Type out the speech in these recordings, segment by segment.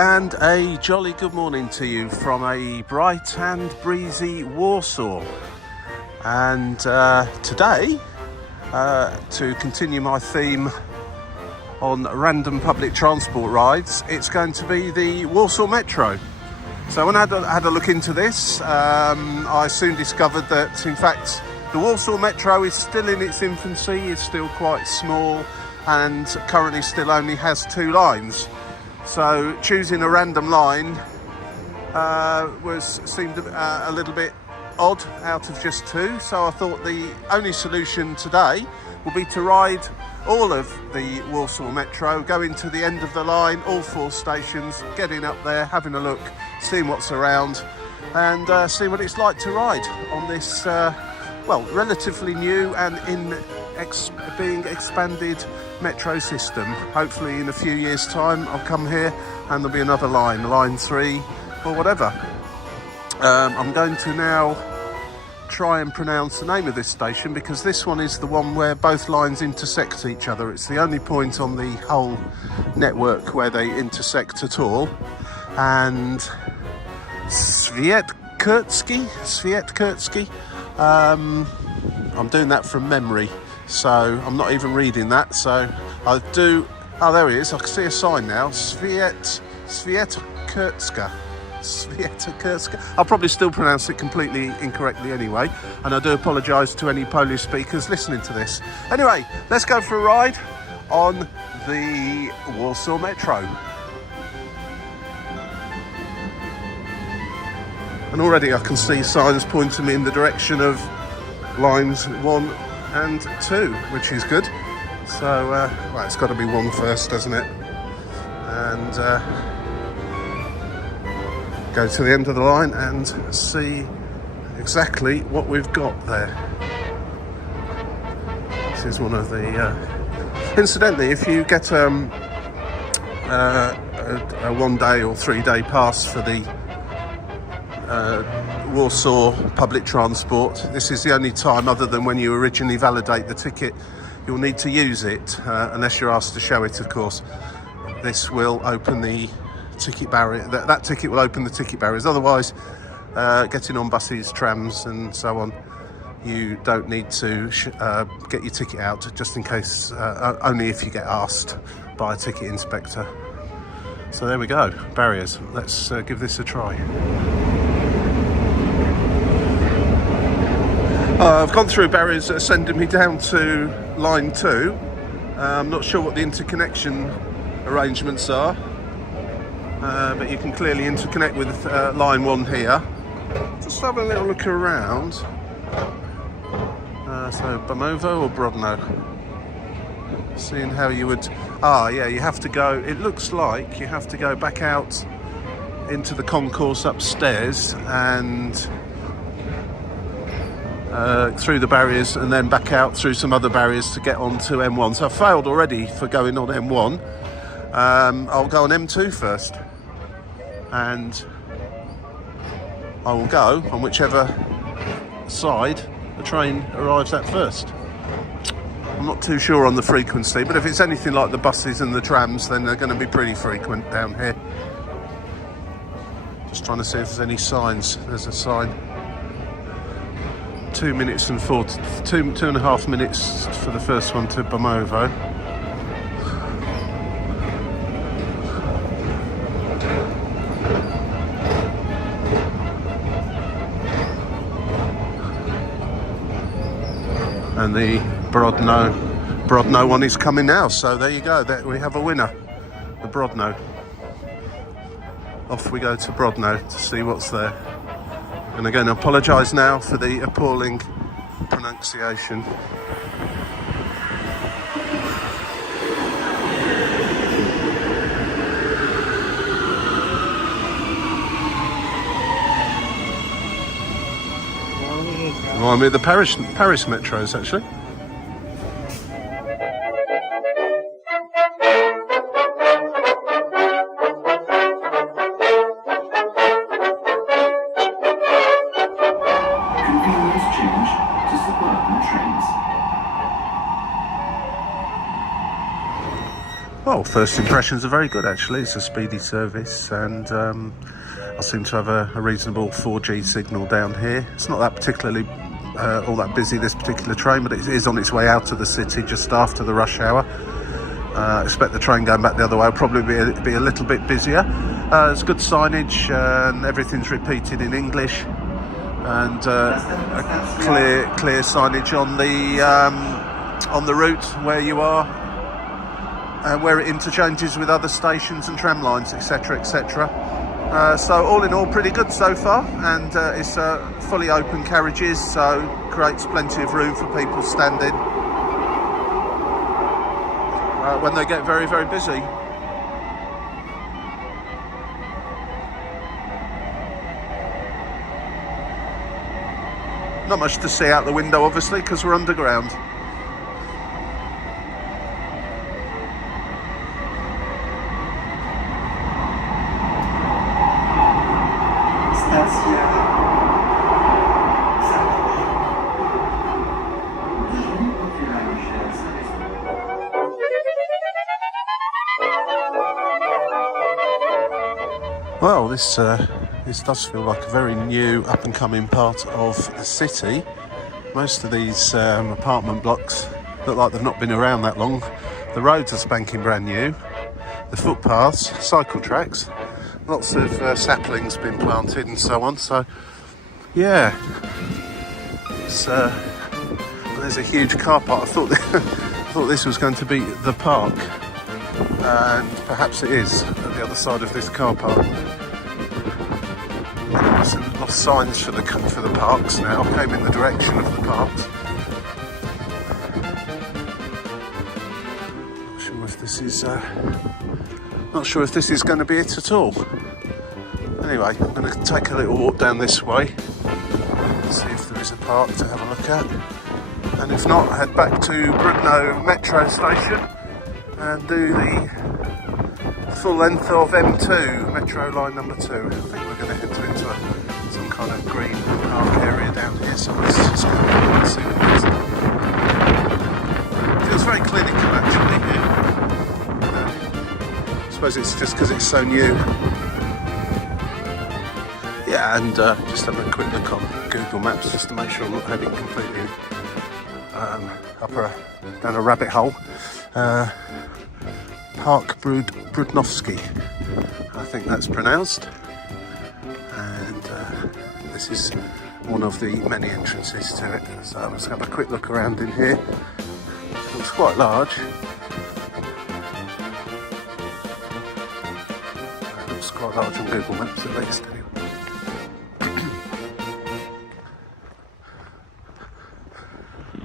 And a jolly good morning to you from a bright and breezy Warsaw. And today, to continue my theme on random public transport rides, it's going to be the Warsaw Metro. So when I had a look into this, I soon discovered that in fact the Warsaw Metro is still in its infancy, it's still quite small and currently still only has 2 lines. So choosing a random line seemed a little bit odd out of just 2. So I thought the only solution today will be to ride all of the Warsaw Metro, going to the end of the line, all 4 stations, getting up there, having a look, seeing what's around, and seeing what it's like to ride on this, relatively new and being expanded metro system. Hopefully in a few years' time I'll come here and there'll be another line 3 or whatever. I'm going to now try and pronounce the name of this station, because this one is the one where both lines intersect each other. It's the only point on the whole network where they intersect at all. And Świętokrzyski. I'm doing that from memory, so I'm not even reading that. So I'll do. Oh, there he is. I can see a sign now. Świętokrzyska. I'll probably still pronounce it completely incorrectly anyway, and I do apologise to any Polish speakers listening to this. Anyway, let's go for a ride on the Warsaw Metro. And already I can see signs pointing me in the direction of lines 1 and 2, which is good. So, it's got to be 1 first, doesn't it? And go to the end of the line and see exactly what we've got there. This is one of the... Incidentally, if you get a 1-day or 3-day pass for the Warsaw public transport, this is the only time, other than when you originally validate the ticket, you'll need to use it, unless you're asked to show it, of course. This will open the ticket barrier. That ticket will open the ticket barriers. Otherwise, getting on buses, trams and so on, you don't need to get your ticket out, just in case, only if you get asked by a ticket inspector. So there we go, barriers. Let's give this a try. I've gone through barriers that are sending me down to line 2. I'm not sure what the interconnection arrangements are, but you can clearly interconnect with line 1 here. Just have a little look around. So Bródno or Bródno? Seeing how you would... you have to go... It looks like you have to go back out into the concourse upstairs and through the barriers, and then back out through some other barriers to get onto M1. So I've failed already for going on M1. I'll go on M2 first, and I will go on whichever side the train arrives at first. I'm not too sure on the frequency, but if it's anything like the buses and the trams, then they're going to be pretty frequent down here. Just trying to see if there's any signs. There's a sign. 2 minutes and 2.5 minutes for the first one to Bródno. And the Bródno one is coming now, so there you go, there we have a winner, the Bródno. Off we go to Bródno to see what's there. And again, I apologise now for the appalling pronunciation. Remind me of the Paris metros, actually. Well, first impressions are very good actually. It's a speedy service, and I seem to have a reasonable 4G signal down here. It's not that particularly all that busy, this particular train, but it is on its way out of the city just after the rush hour. I expect the train going back the other way will probably be a little bit busier. There's good signage, and everything's repeated in English, and a clear signage on the route where you are, where it interchanges with other stations and tram lines, etc, etc. So all in all, pretty good so far, and it's fully open carriages, so creates plenty of room for people standing when they get very, very busy. Not much to see out the window, obviously, because we're underground. Well, this does feel like a very new, up-and-coming part of the city. Most of these apartment blocks look like they've not been around that long. The roads are spanking brand new. The footpaths, cycle tracks, lots of saplings been planted and so on. So, yeah, there's a huge car park. I thought this was going to be the park, and perhaps it is at the other side of this car park. There's lost signs for the parks now. Came in the direction of the parks. Not sure if this is going to be it at all. Anyway, I'm going to take a little walk down this way, see if there is a park to have a look at, and if not, head back to Bródno Metro Station and do the full length of M2, Metro line number 2. I think we're going to enter into some kind of green park area down here, so let's just go and see what it is. It feels very clinical actually here. I suppose it's just because it's so new. Yeah, and just have a quick look on Google Maps just to make sure I'm not heading completely down a rabbit hole. Park Bródnowski, I think that's pronounced, and this is one of the many entrances to it. So let's have a quick look around in here. It looks quite large. It looks quite large on Google Maps at least. Anyway.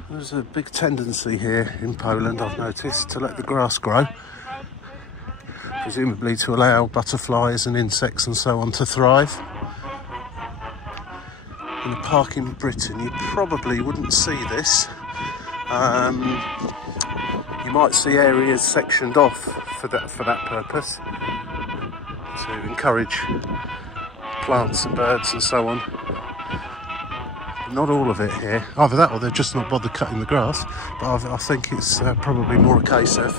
There's a big tendency here in Poland, I've noticed, to let the grass grow. Presumably to allow butterflies and insects and so on to thrive. In a park in Britain, you probably wouldn't see this. You might see areas sectioned off for that purpose, to encourage plants and birds and so on. But not all of it here. Either that or they've just not bothered cutting the grass. But I think it's probably more a case of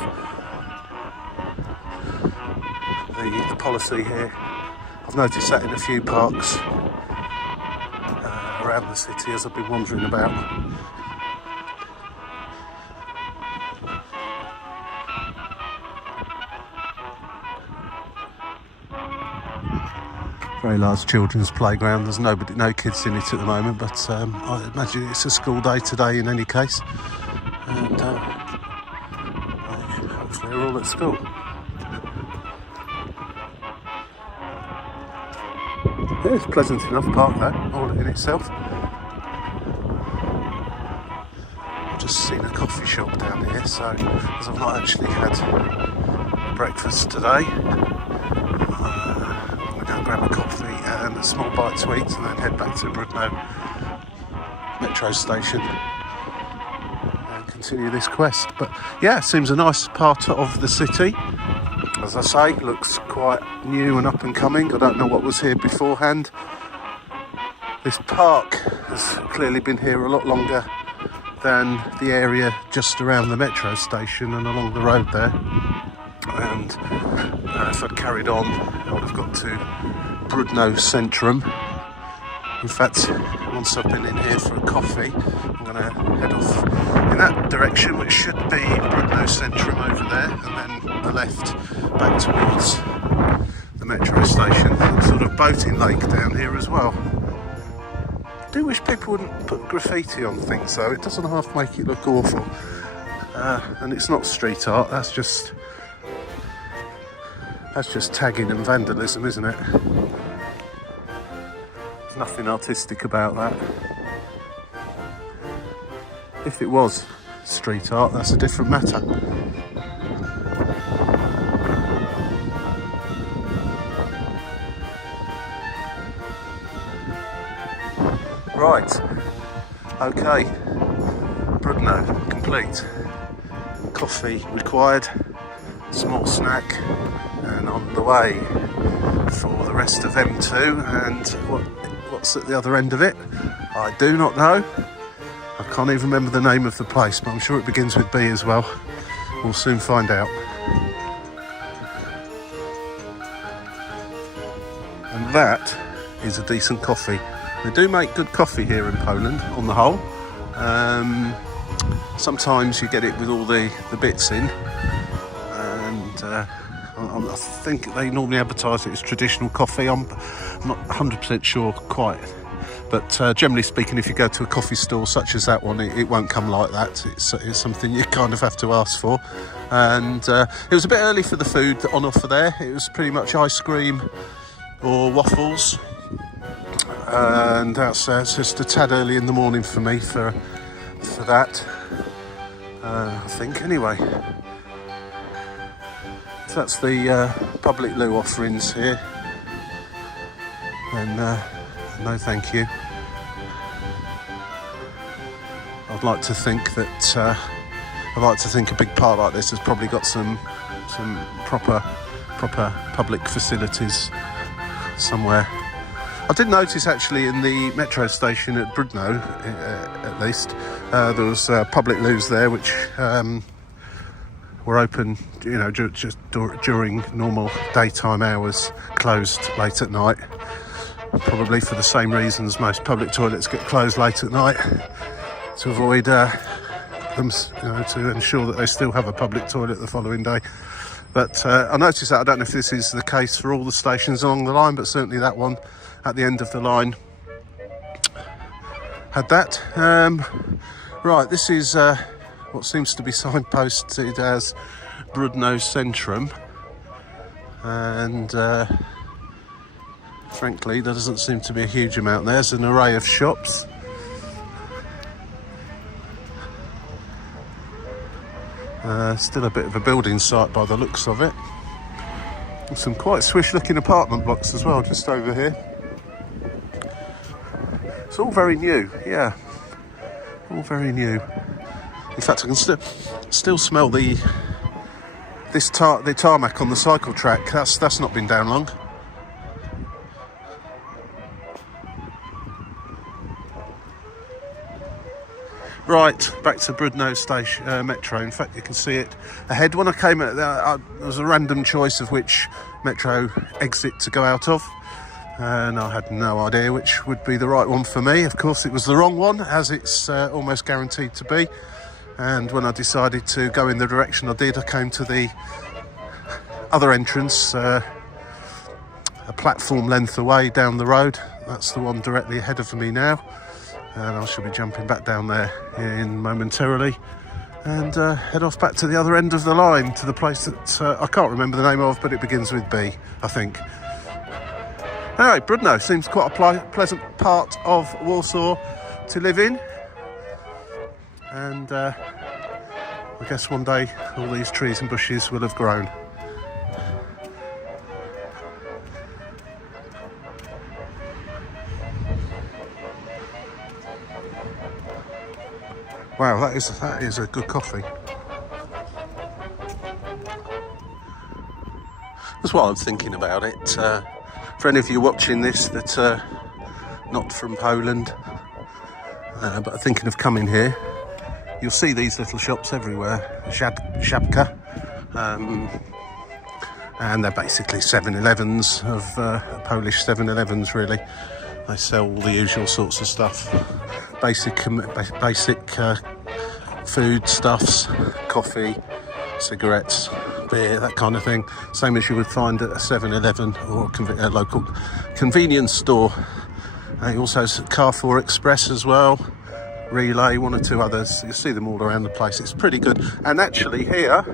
the policy here. I've noticed that in a few parks around the city as I've been wandering about. Very large children's playground. There's no kids in it at the moment, but I imagine it's a school day today in any case, and hopefully they're all at school. Yeah, it's a pleasant enough park though, all in itself. I've just seen a coffee shop down here, so as I've not actually had breakfast today, I'm going to go grab a coffee and a small bite to eat, and then head back to Bródno Metro Station and continue this quest. But yeah, it seems a nice part of the city. As I say, looks quite new and up and coming. I don't know what was here beforehand. This park has clearly been here a lot longer than the area just around the metro station and along the road there. and if I'd carried on, I would have got to Bródno Centrum. In fact, once I've been in here for a coffee, I'm going to head off in that direction, which should be Bródno Centrum over there, and then a left back towards the metro station. Sort of boating lake down here as well. I do wish people wouldn't put graffiti on things though, it doesn't half make it look awful. And it's not street art, that's just tagging and vandalism, isn't it? There's nothing artistic about that. If it was street art, that's a different matter. Right, okay, Bródno complete. Coffee required, small snack, and on the way for the rest of M2. And what's at the other end of it? I do not know. I can't even remember the name of the place, but I'm sure it begins with B as well. We'll soon find out. And that is a decent coffee. They do make good coffee here in Poland, on the whole. Sometimes you get it with all the bits in, and I think they normally advertise it as traditional coffee. I'm not 100% sure quite, but generally speaking, if you go to a coffee store such as that one, it won't come like that. It's something you kind of have to ask for. And it was a bit early for the food on offer there. It was pretty much ice cream or waffles, and that's just a tad early in the morning for me for that. I think anyway. So that's the public loo offerings here, and no thank you. I'd like to think that a big park like this has probably got some proper public facilities somewhere. I did notice actually in the metro station at Bródno, at least, there was public loos there which were open, you know, just during normal daytime hours, closed late at night. Probably for the same reasons most public toilets get closed late at night, to avoid them, you know, to ensure that they still have a public toilet the following day. But I noticed that. I don't know if this is the case for all the stations along the line, but certainly that one at the end of the line had that. Right, this is what seems to be signposted as Bródno Centrum, and frankly there doesn't seem to be a huge amount. There's an array of shops. Still a bit of a building site by the looks of it. And some quite swish looking apartment blocks as well just over here. It's all very new, yeah, all very new. In fact, I can still smell the tarmac on the cycle track. That's not been down long. Right, back to Bródno station, metro. In fact, you can see it ahead. When I came at there was a random choice of which metro exit to go out of, and I had no idea which would be the right one for me. Of course, it was the wrong one, as it's almost guaranteed to be. And when I decided to go in the direction I did, I came to the other entrance, a platform length away down the road. That's the one directly ahead of me now, and I shall be jumping back down there in momentarily and head off back to the other end of the line, to the place that I can't remember the name of, but it begins with B, I think. Anyway, Bródno seems quite a pleasant part of Warsaw to live in, and I guess one day all these trees and bushes will have grown. Wow, that is a good coffee. That's what I'm thinking about it. For any of you watching this that are not from Poland, but are thinking of coming here, you'll see these little shops everywhere. Żabka, and they're basically 7-Elevens of Polish 7-Elevens really. They sell all the usual sorts of stuff, basic food stuffs, coffee, cigarettes, beer, that kind of thing, same as you would find at a 7-Eleven or a local convenience store. It also has Carrefour Express as well, Relay, one or two others. You see them all around the place. It's pretty good. And actually here,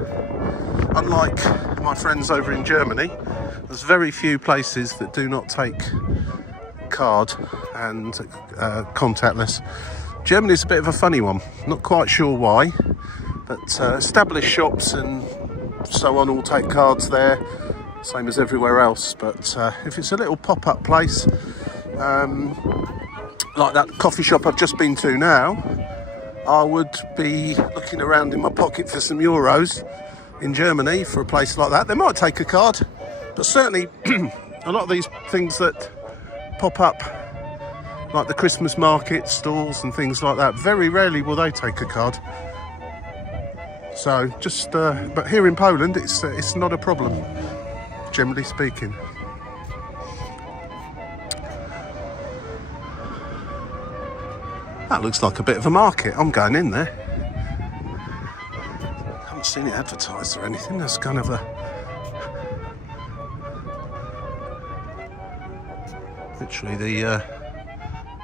unlike my friends over in Germany, there's very few places that do not take card and contactless. Germany's a bit of a funny one, not quite sure why, but established shops and so on all take cards there, same as everywhere else. But if it's a little pop-up place, like that coffee shop I've just been to now, I would be looking around in my pocket for some euros in Germany for a place like that. They might take a card, but certainly a lot of these things that pop up, like the Christmas market stalls and things like that, very rarely will they take a card. So just, but here in Poland, it's not a problem, generally speaking. That looks like a bit of a market. I'm going in there. I haven't seen it advertised or anything. There's kind of a... Literally the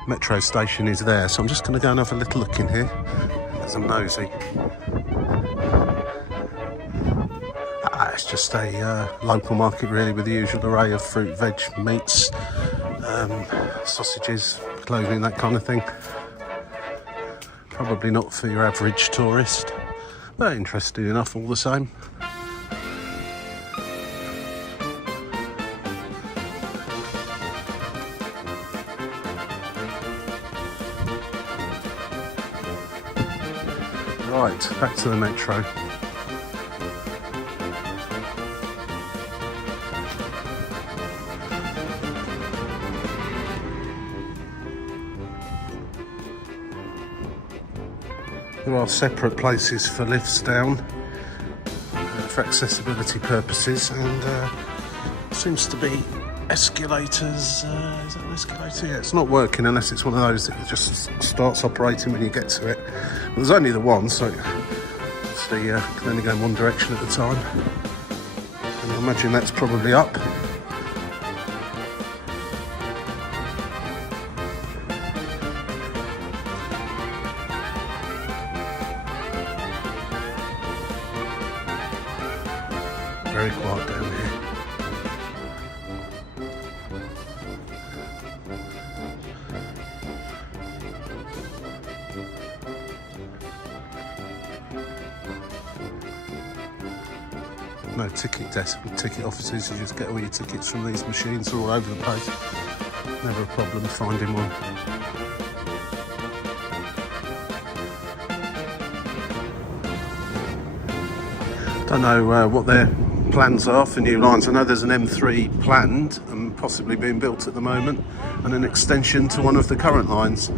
metro station is there. So I'm just going to go and have a little look in here as I'm nosy. It's just a local market really, with the usual array of fruit, veg, meats, sausages, clothing, that kind of thing. Probably not for your average tourist, but interesting enough all the same. Right, back to the metro. There are separate places for lifts down for accessibility purposes, and seems to be escalators. Is that an escalator? Yeah, it's not working unless it's one of those that just starts operating when you get to it. Well, there's only the one, so obviously can only go in one direction at a time. And I imagine that's probably up. Very quiet down here. No ticket desk with ticket offices. You just get all your tickets from these machines all over the place. Never a problem finding one. Don't know what their plans are for new lines. I know there's an M3 planned and possibly being built at the moment, and an extension to one of the current lines.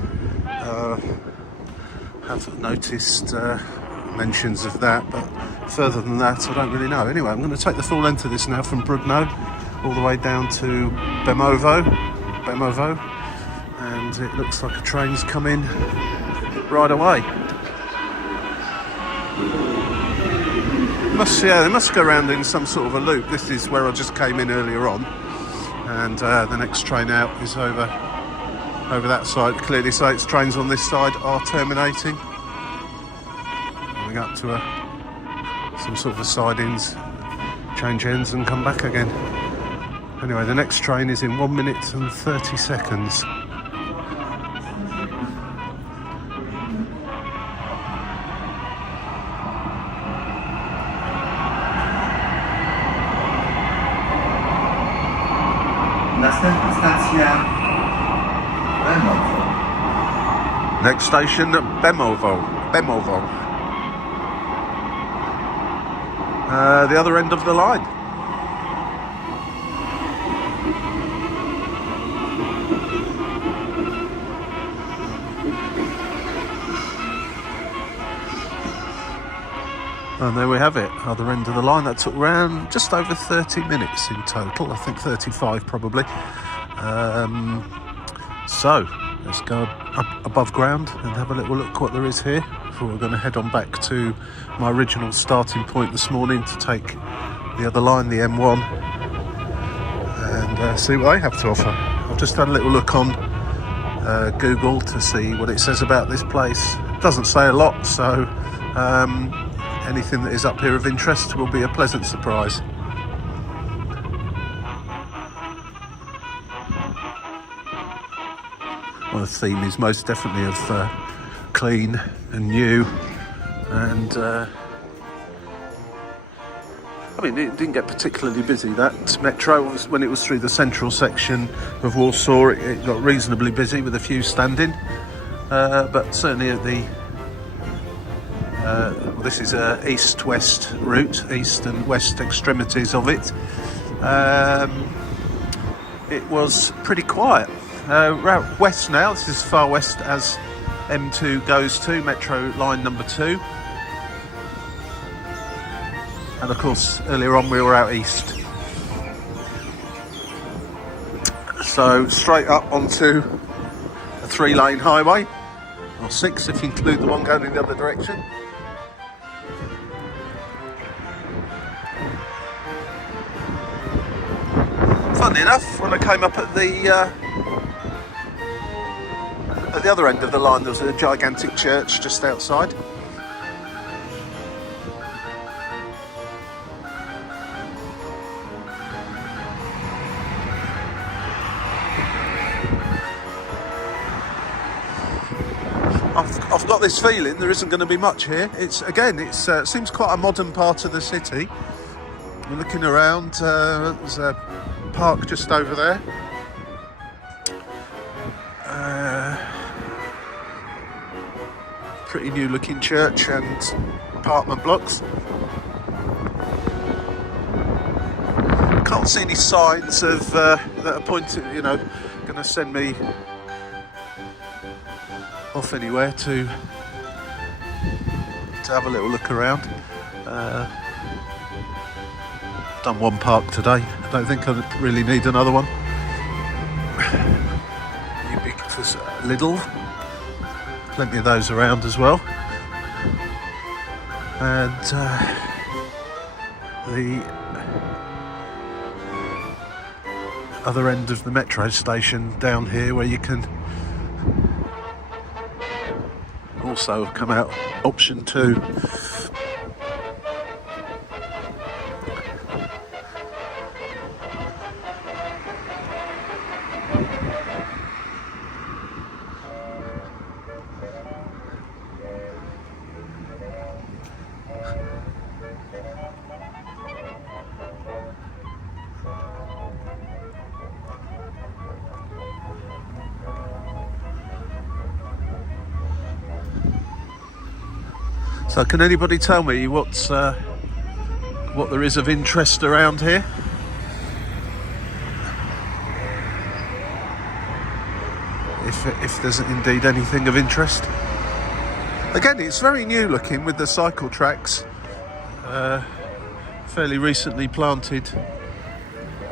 Haven't noticed mentions of that, but further than that I don't really know. Anyway, I'm going to take the full length of this now from Bródno all the way down to Bemowo, and it looks like a train's coming right away. They must go around in some sort of a loop. This is where I just came in earlier on, and the next train out is over that side. Clearly, so its trains on this side are terminating, going up to some sort of a sidings, change ends and come back again. Anyway, the next train is in 1 minute and 30 seconds. Następna stacja Bemowo. Next station, Bemowo. The other end of the line. And there we have it, other end of the line. That took around just over 30 minutes in total, I think 35 probably. So let's go up above ground and have a little look what there is here before we're going to head on back to my original starting point this morning to take the other line, the M1, and see what they have to offer. I've just had a little look on Google to see what it says about this place. It doesn't say a lot, so anything that is up here of interest will be a pleasant surprise. Well, the theme is most definitely of clean and new, and I mean, it didn't get particularly busy, that metro. When it was through the central section of Warsaw, it got reasonably busy with a few standing, but certainly at the well, this is a east-west route, east and west extremities of it. It was pretty quiet. Route west now, this is as far west as M2 goes to, metro line number 2. And of course, earlier on we were out east. So straight up onto a 3-lane highway, or 6 if you include the one going in the other direction. Funnily enough, when I came up at the other end of the line, there was a gigantic church just outside. I've got this feeling there isn't going to be much here. It seems quite a modern part of the city. We're looking around, there's a park just over there. Pretty new looking church and apartment blocks. Can't see any signs of that are pointing, going to send me off anywhere to have a little look around. Done one park today. I don't think I really need another one. Ubiquitous Lidl, plenty of those around as well. And the other end of the metro station down here, where you can also come out option 2. So can anybody tell me what there is of interest around here? If there's indeed anything of interest. Again, it's very new looking with the cycle tracks, fairly recently planted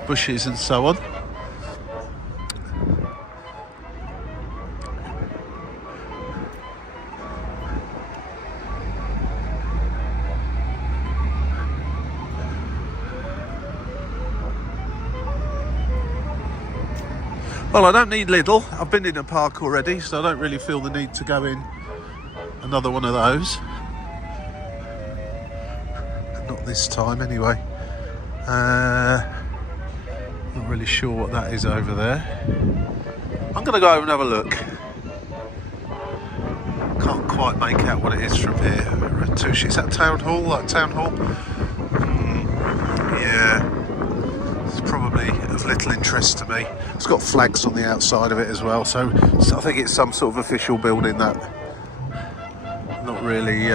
bushes and so on. Well, I don't need Lidl. I've been in a park already, so I don't really feel the need to go in another one of those. Not this time, anyway. Not really sure what that is over there. I'm going to go over and have a look. Can't quite make out what it is from here. Is that Town Hall? Like Town Hall? Yeah. It's probably of little interest to me. It's got flags on the outside of it as well, so I think it's some sort of official building that not really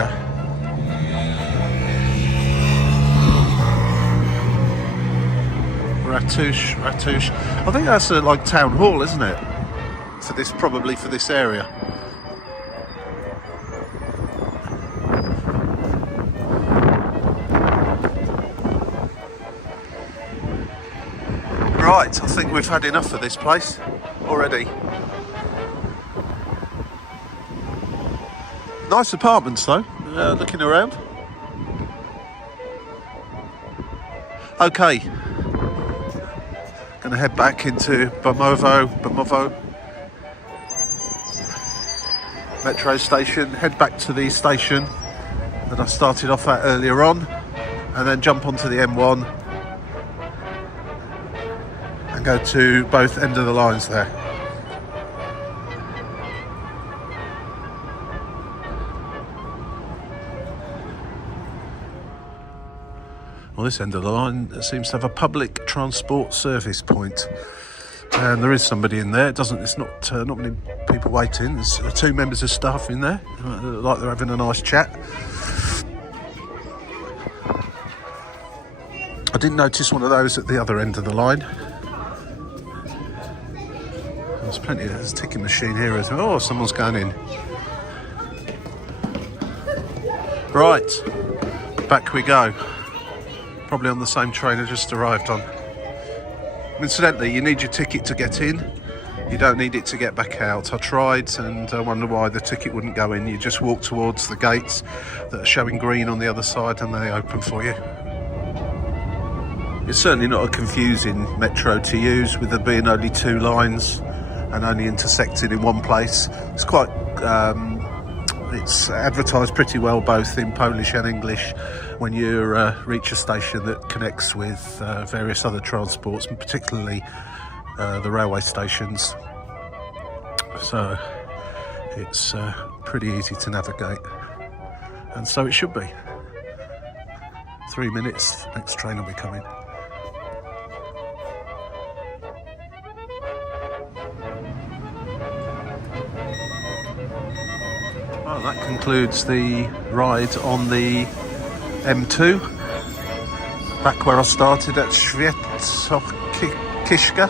Ratush. I think that's like Town Hall, isn't it? Probably for this area. Right, I think we've had enough of this place already. Nice apartments though, looking around. Okay, gonna head back into Bródno metro station, head back to the station that I started off at earlier on, and then jump onto the M1 and go to both end of the lines there. Well, this end of the line seems to have a public transport service point, and there is somebody in there. It's not many people waiting. There's 2 members of staff in there, like they're having a nice chat. I didn't notice one of those at the other end of the line. There's a ticking machine here as well. Oh, someone's going in. Right, back we go. Probably on the same train I just arrived on. Incidentally, you need your ticket to get in. You don't need it to get back out. I tried and I wonder why the ticket wouldn't go in. You just walk towards the gates that are showing green on the other side and they open for you. It's certainly not a confusing metro to use, with there being only 2 lines and only intersected in one place. It's quite, it's advertised pretty well both in Polish and English when you reach a station that connects with various other transports, and particularly the railway stations. So it's pretty easy to navigate, and so it should be. 3 minutes, next train will be coming. Well, that concludes the ride on the M2, back where I started at Świętokrzyska.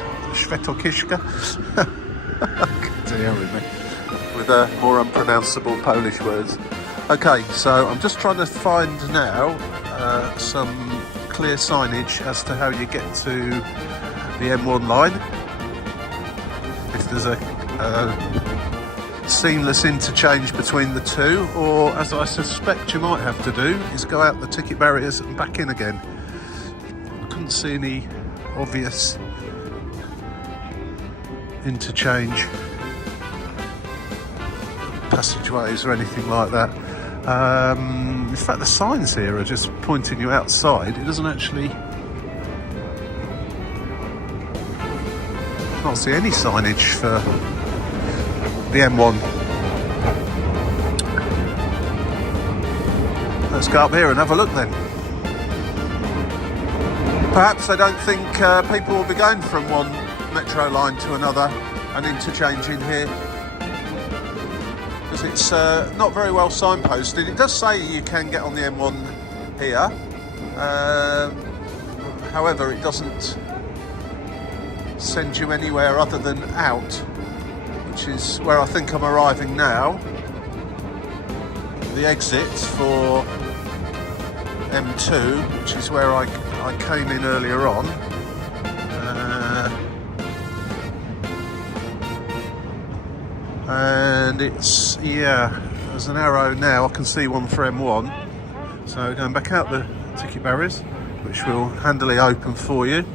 Deal with me, with more unpronounceable Polish words. Okay, so I'm just trying to find now some clear signage as to how you get to the M1 line. If there's a seamless interchange between the two, or as I suspect you might have to do, is go out the ticket barriers and back in again. I couldn't see any obvious interchange passageways or anything like that. In fact, the signs here are just pointing you outside. It doesn't actually... I can't see any signage for the M1. Let's go up here and have a look then. Perhaps they don't think people will be going from one metro line to another and interchanging here, because it's not very well signposted. It does say you can get on the M1 here, however it doesn't send you anywhere other than out, which is where I think I'm arriving now. The exit for M2, which is where I came in earlier on. And it's, yeah, there's an arrow now. I can see one for M1. So going back out the ticket barriers, which will handily open for you.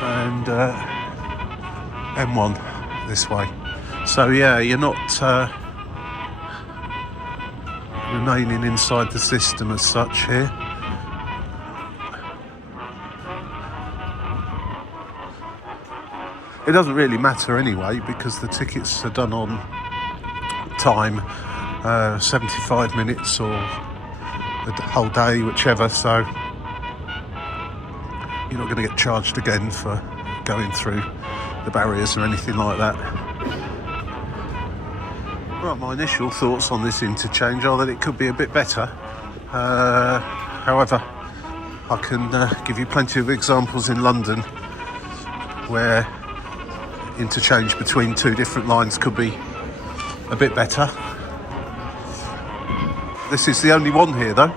And M1 this way. So yeah, you're not remaining inside the system as such here. It doesn't really matter anyway, because the tickets are done on time, 75 minutes or the whole day, whichever, so you're not going to get charged again for going through the barriers or anything like that. Right, my initial thoughts on this interchange are that it could be a bit better. However, I can give you plenty of examples in London where interchange between 2 different lines could be a bit better. this is the only one here though.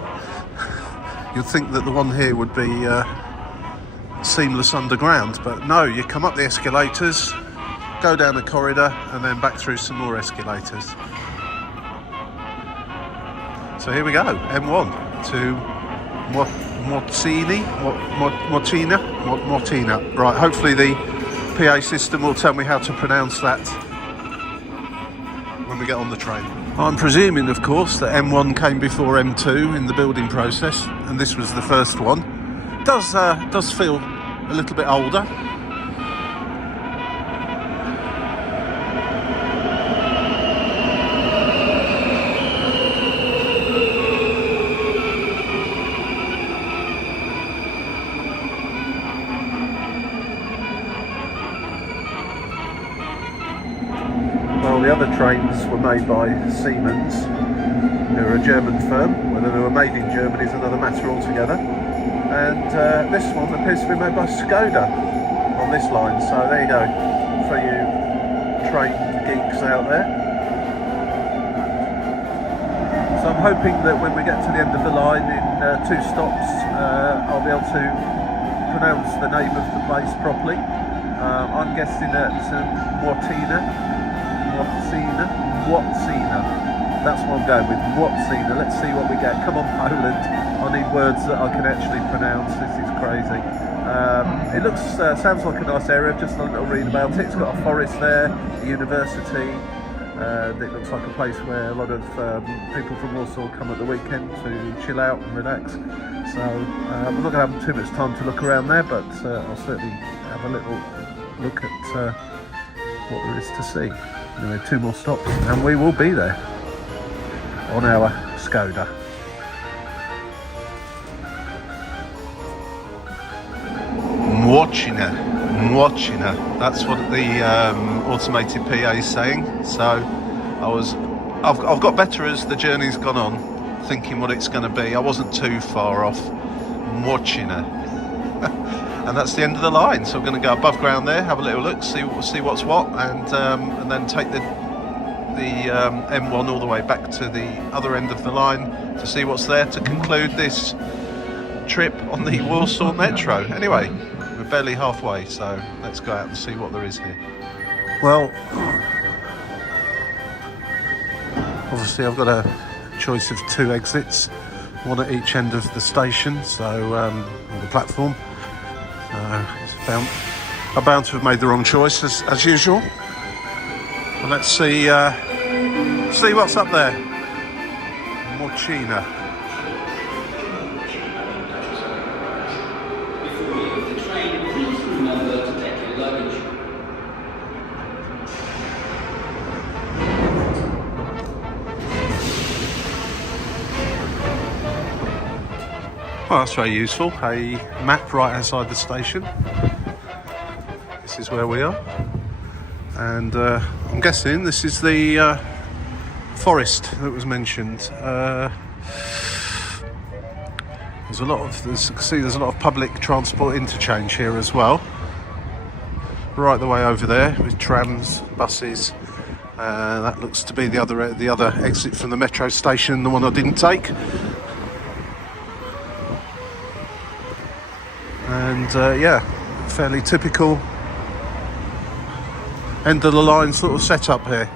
You'd think that the one here would be seamless underground, but no, you come up the escalators, go down the corridor and then back through some more escalators. So here we go, M1 to Młociny. Right, hopefully the PA system will tell me how to pronounce that when we get on the train. I'm presuming, of course, that M1 came before M2 in the building process, and this was the first one. Does feel a little bit older. The other trains were made by Siemens. They're a German firm. Whether they were made in Germany is another matter altogether. And this one appears to be made by Skoda on this line. So there you go, for you train geeks out there. So I'm hoping that when we get to the end of the line in 2 stops, I'll be able to pronounce the name of the place properly. I'm guessing at Młociny. That's what I'm going with, Młociny. Let's see what we get. Come on, Poland. I need words that I can actually pronounce. This is crazy. It looks, sounds like a nice area. I've just done a little read about it. It's got a forest there, a university. It looks like a place where a lot of people from Warsaw come at the weekend to chill out and relax. So I'm not going to have too much time to look around there, but I'll certainly have a little look at what there is to see. Anyway, 2 more stops and we will be there on our Skoda. Młociny. That's what the automated PA is saying. So I've got better as the journey's gone on, thinking what it's going to be. I wasn't too far off. Młociny. And that's the end of the line, so we're going to go above ground there, have a little look, see what's what, and then take the M1 all the way back to the other end of the line to see what's there to conclude this trip on the Warsaw Metro. Anyway, we're barely halfway, so let's go out and see what there is here. Well, obviously I've got a choice of 2 exits, one at each end of the station, so on the platform. I'm bound to have made the wrong choice as usual. And let's see what's up there. Młociny. Well, that's very useful. A map right outside the station. This is where we are. And I'm guessing this is the forest that was mentioned. There's a lot of public transport interchange here as well. Right the way over there with trams, buses. That looks to be the other exit from the metro station, the one I didn't take. And yeah, fairly typical end of the line sort of setup here,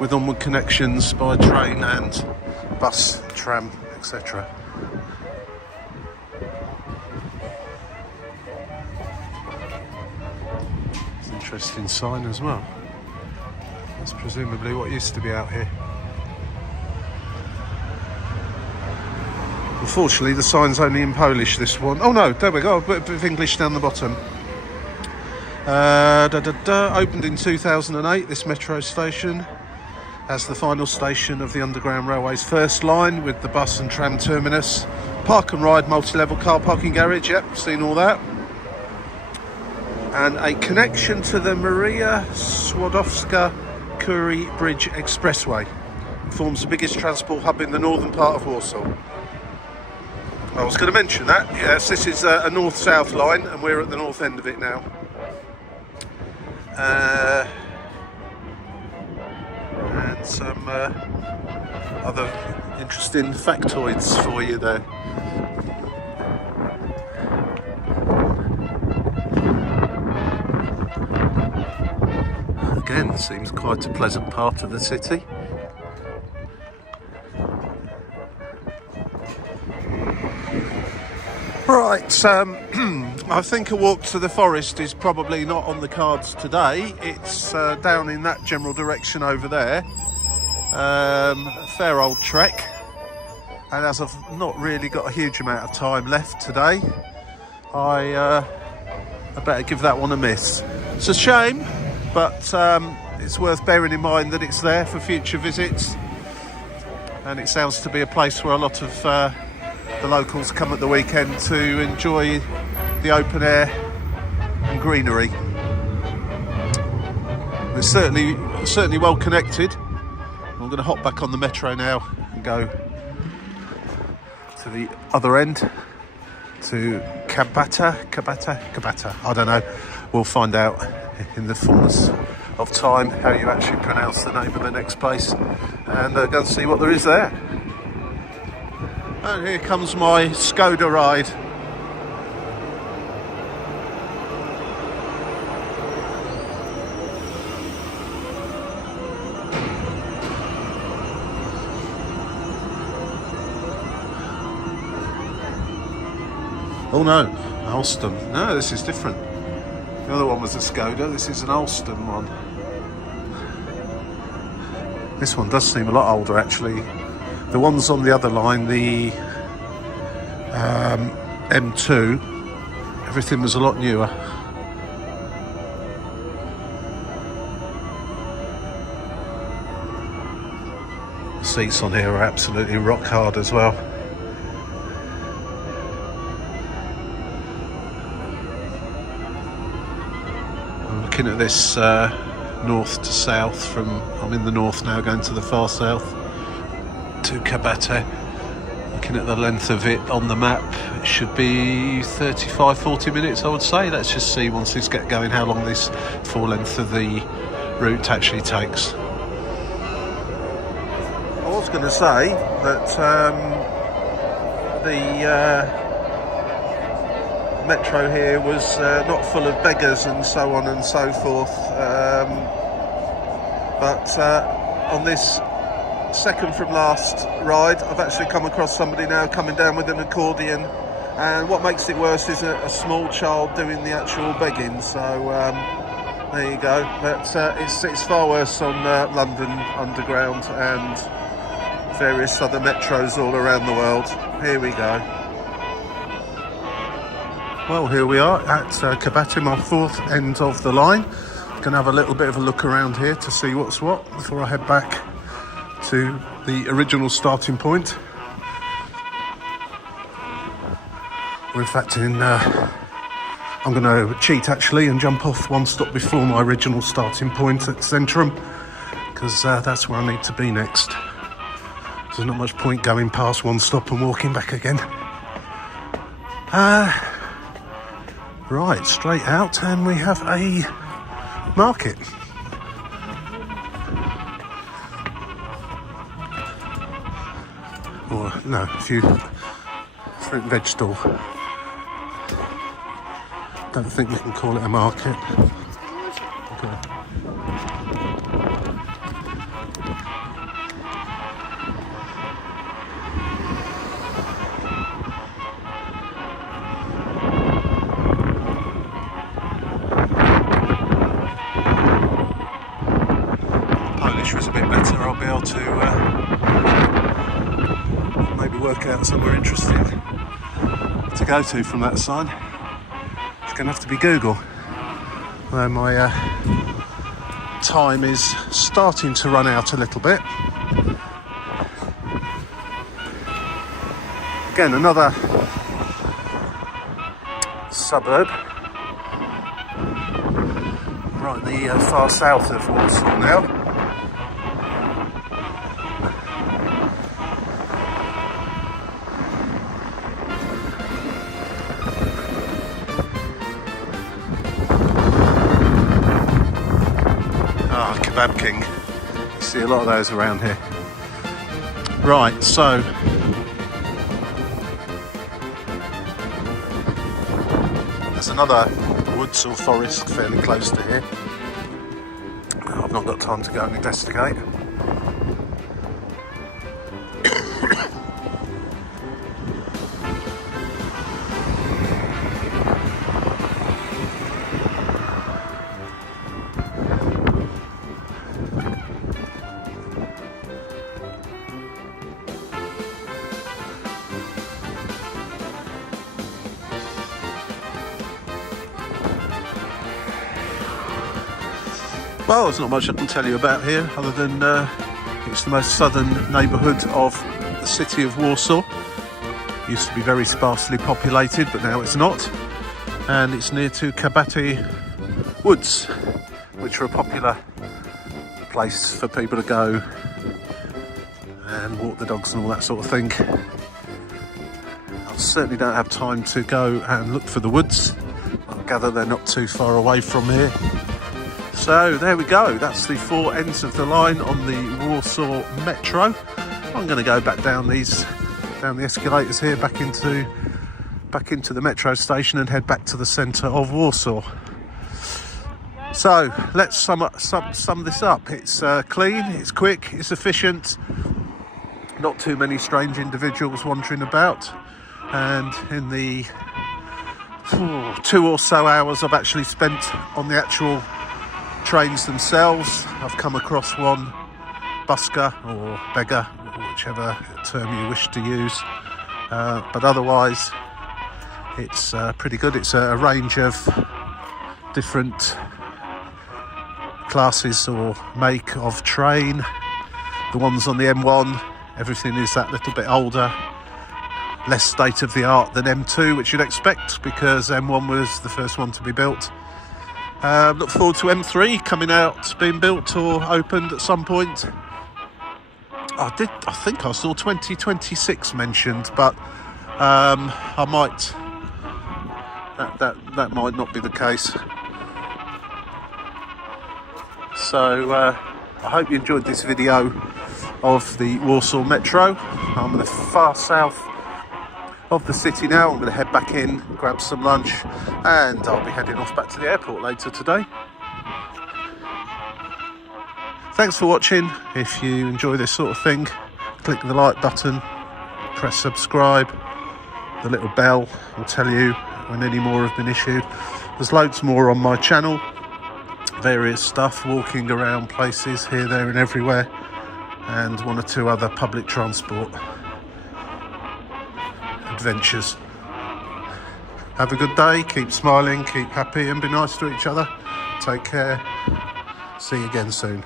with onward connections by train and bus, tram, etc. It's an interesting sign as well. That's presumably what used to be out here. Unfortunately, the sign's only in Polish, this one. Oh no, there we go, a bit of English down the bottom. Opened in 2008, this metro station, as the final station of the Underground Railway's first line, with the bus and tram terminus. Park and ride multi-level car parking garage, yep, seen all that. And a connection to the Maria Skłodowska-Curie Bridge Expressway. It forms the biggest transport hub in the northern part of Warsaw. I was going to mention that. Yes, this is a north-south line, and we're at the north end of it now. And some other interesting factoids for you there. Again, seems quite a pleasant part of the city. Right, I think a walk to the forest is probably not on the cards today. It's down in that general direction over there. A fair old trek, and as I've not really got a huge amount of time left today, I better give that one a miss. It's a shame, but it's worth bearing in mind that it's there for future visits, and it sounds to be a place where a lot of the locals come at the weekend to enjoy the open air and greenery. It's certainly well connected. I'm going to hop back on the metro now and go to the other end, to Kabata. I don't know. We'll find out in the fullness of time how you actually pronounce the name of the next place, and go and see what there is there. And here comes my Skoda ride. Oh no, Alstom. No, this is different. The other one was a Skoda, this is an Alstom one. This one does seem a lot older actually. The ones on the other line, the M2, everything was a lot newer. The seats on here are absolutely rock hard as well. I'm looking at this north to south I'm in the north now, going to the far south, to Kabata. Looking at the length of it on the map, it should be 35-40 minutes, I would say. Let's just see once these get going how long this full length of the route actually takes. I was going to say that the metro here was not full of beggars and so on and so forth, but on this second from last ride I've actually come across somebody now coming down with an accordion, and what makes it worse is a small child doing the actual begging, so there you go. But it's far worse on London Underground and various other metros all around the world. Here we go. Well, here we are at Kabata, my fourth end of the line. Gonna have a little bit of a look around here to see what's what before I head back to the original starting point. Or in fact, I'm going to cheat actually and jump off one stop before my original starting point at Centrum, because that's where I need to be next. There's not much point going past one stop and walking back again. Right, straight out, and we have a market. Or no, a few fruit and veg stall. Don't think we can call it a market. Okay. Polish was a bit better. I'll be able to maybe work out somewhere interesting to go to from that sign. It's going to have to be Google. Although my time is starting to run out a little bit. Again, another suburb. Right in the far south of Warsaw now. Kebab King. see a lot of those around here. Right, so there's another woods or forest fairly close to here. I've not got time to go and investigate. Well, there's not much I can tell you about here other than it's the most southern neighbourhood of the city of Warsaw. Used to be very sparsely populated, but now it's not. And it's near to Kabaty Woods, which are a popular place for people to go and walk the dogs and all that sort of thing. I certainly don't have time to go and look for the woods. I gather they're not too far away from here. So there we go, that's the four ends of the line on the Warsaw Metro. I'm going to go back down the escalators here, back into the metro station and head back to the centre of Warsaw. So let's sum this up. It's clean, it's quick, it's efficient, not too many strange individuals wandering about, and in the 2 or so hours I've actually spent on the actual trains themselves, I've come across one busker or beggar, whichever term you wish to use, but otherwise it's pretty good. It's a range of different classes or make of train. The ones on the M1, everything is that little bit older, less state of the art than M2, which you'd expect because M1 was the first one to be built. Look forward to M3 coming out, being built or opened at some point. I think I saw 2026 mentioned, but I might. That might not be the case. So I hope you enjoyed this video of the Warsaw Metro. I'm in the far south of the city now. I'm going to head back in, grab some lunch, and I'll be heading off back to the airport later today. Thanks for watching. If you enjoy this sort of thing, click the like button, press subscribe, the little bell will tell you when any more have been issued. There's loads more on my channel, various stuff, walking around places here, there and everywhere, and 1 or 2 other public transport adventures. Have a good day, keep smiling, keep happy and be nice to each other. Take care. See you again soon.